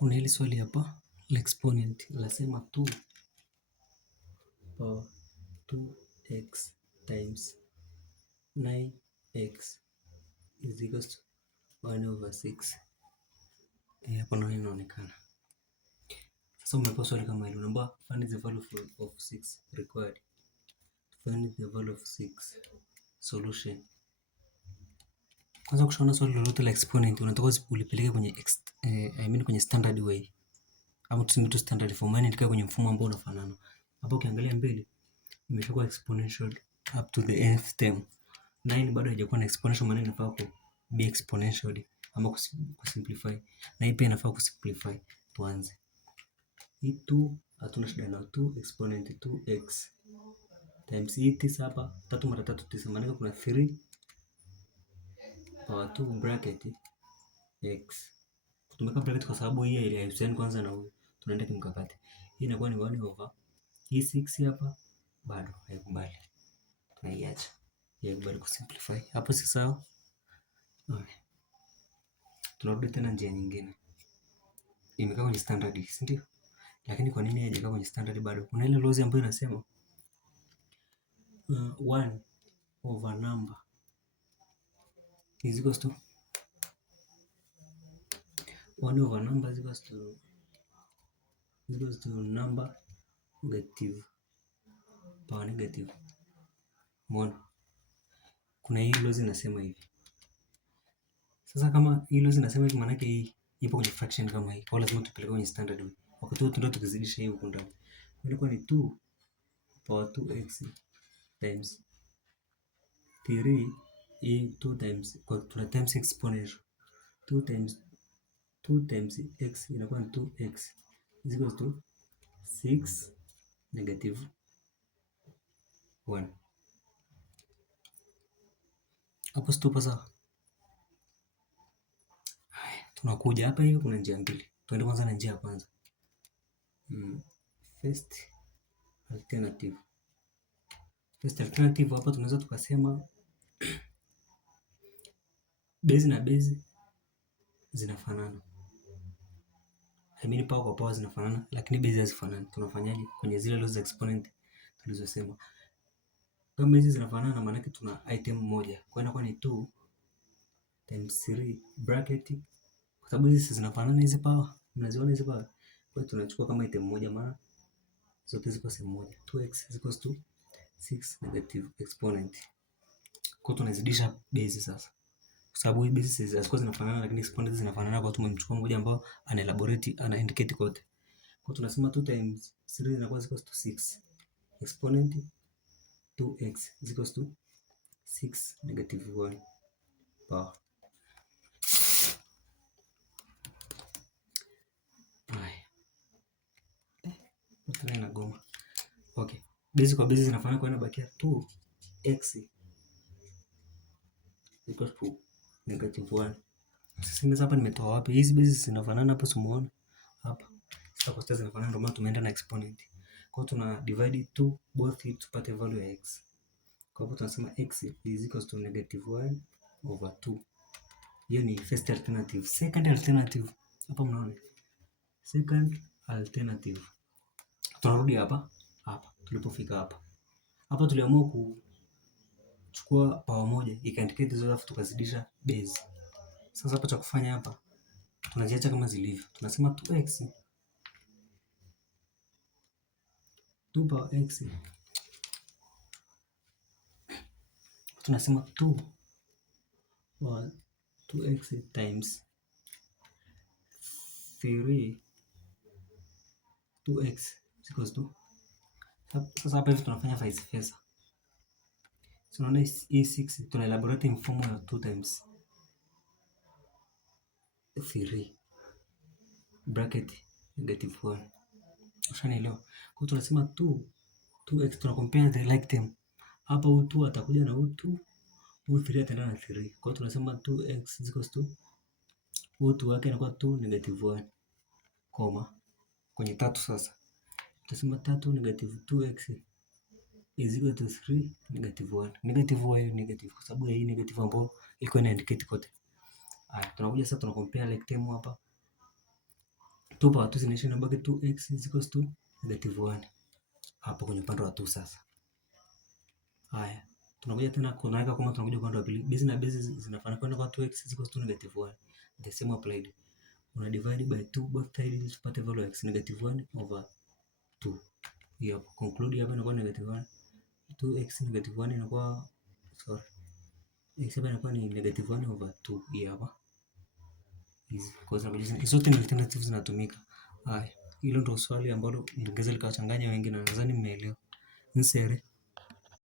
Kuna hili swali hapa la exponent lasema 2 power 2x times 9x is equals to 1/6. Hapo ndio inaonekana. Sasa umepewa swali kama hilo, naomba find the value of 6 required. Find the value of 6. Solution. Kwanza kushaona swali lolote la exponent unataka ulipeleke kwenye kwenye standard way. Au tuseme tu standard form, yani ikae kwenye mfumo ambao unafanana. Hapo ukiangalia mbele imeshakuwa exponential up to the nth term. 9 bado haijakuwa na exponential, maana inafaa ku be exponential ama kusimplify. Na hii pia inafaa kusimplify. Tuanze. Hii 2 hatuna shida na 2 exponent 2x times hii 9 hapa 3 mara 3 9, maana kuna 3 power 2 bracket x. Tumeka bracket kwa sababu hii haihusiani kwanza na huyu. Tunaenda kimkakati. Hii inakuwa ni 1/, hii 6 hapa bado haikubali. Tunaiacha. Haikubali kusimplify. Hapo si sawa? Okay. Tunarudi tena njia nyingine. Imekaa kwenye standard, si ndio? Lakini kwa nini haijakaa kwenye standard bado? Kuna ile laws ambayo inasema 1 over number is equals to 1 over number is equals to number negative power negative. Mbona? Kuna hii laws inasema hivi. Sasa kama hii laws inasema hivi, maana yake hii ipo kwenye fraction kama hii. Kwa lazima tupeleke kwenye standard way. Wakati huo ndio tukizidisha hii huko ndani. Ilikuwa ni 2 power 2x times 3, hii 2 times kwa tuna times exponential 2 times x inakuwa ni 2x is equals to 6 negative 1. Hapo stupa sawa. Tunakuja hapa hivi, kuna njia mbili. Tuende kwanza na njia ya kwanza. First alternative. First alternative hapa tunaweza tukasema base na base zinafanana. Power kwa power zinafanana, lakini base hazifanani. Tunafanyaje? Kwenye zile laws za exponent tulizosema. Kama hizi zinafanana, maana yake tuna item moja. Kwa hiyo inakuwa ni 2 times 3 bracket. Kwa sababu hizi zinafanana hizi power. Mnaziona hizi power. Kwa hiyo tunachukua kama item moja, maana zote ziko sehemu moja. 2x is equals to 6 negative exponent. Kwa hiyo tunazidisha base sasa. Kwa sababu hii base zilikuwa zinafanana, lakini exponent zinafanana, kwa tumemchukua mmoja ambao ana elaborate, ana indicate kote. Kwa tunasema 2 times 3 inakuwa equals to 6. Exponent 2x is equals to 6 negative 1 power. Inagoma. Okay. Base kwa base zinafanana, kwa inabakia 2x equals to negative 1. Sasa hapa nimetoa wapi? Hizi base zinafanana hapa, simuona hapa. Sasa kwa sababu zinafanana ndio maana tumeenda na exponent. Kwa hiyo tuna divide 2 both tupate value ya x. Kwa hivyo tunasema x is equals to negative 1 over 2. Hiyo ni first alternative. Second alternative, hapa mnaona second alternative. Tunarudi hapa tulipofika hapa. Hapa tuliamua kuchukua power moja ikaindicate zote, alafu tukazidisha base. Sasa hapa cha kufanya hapa tunaziacha kama zilivyo. Tunasema 2x 2 power x, tunasema 2 power 2x times 3 2x equals to. Sasa hapa hivi tunafanya vice versa. Tunaona hii 6 tuna elaborate mfumo ya 2 times 3 bracket negative 1. Ushanielewa? Kwa hiyo tunasema 2x tuna compare the like term. Hapa huyu 2 atakuja na huyu 2, huyu 3 ataenda na 3. Kwa hiyo tunasema 2x equals to huyu 2 wake inakuwa 2 negative 1 koma kwenye 3. Sasa tutasema 3 negative 2x is equal to 3 negative 1. Negative y negative kwa sababu ya hii negative ambayo iko ina indicate kote. Tunakuja sasa tuna compare like term hapa. 2 power 2 zinaisha inabaki 2x is equals to -1 hapo kwenye upande wa 2 sasa. Haya, tunakuja tena kunaweka kama tunakuja upande wa pili. Base na base zinafanya kwenda kwa 2x is equals to -1. The same applied. Una divide by 2 both sides ili tupate value x -1/2. Hiyo conclude hapa inakuwa -1. 2x -1 inakuwa sorry. X hapa inakuwa ni -1/2 hii hapa. Hizi kwa sababu hizi zote ni alternatives zinatumika. Haya, hilo ndio swali ambalo lingeweza likawachanganya wengi na nadhani mmeelewa. Insere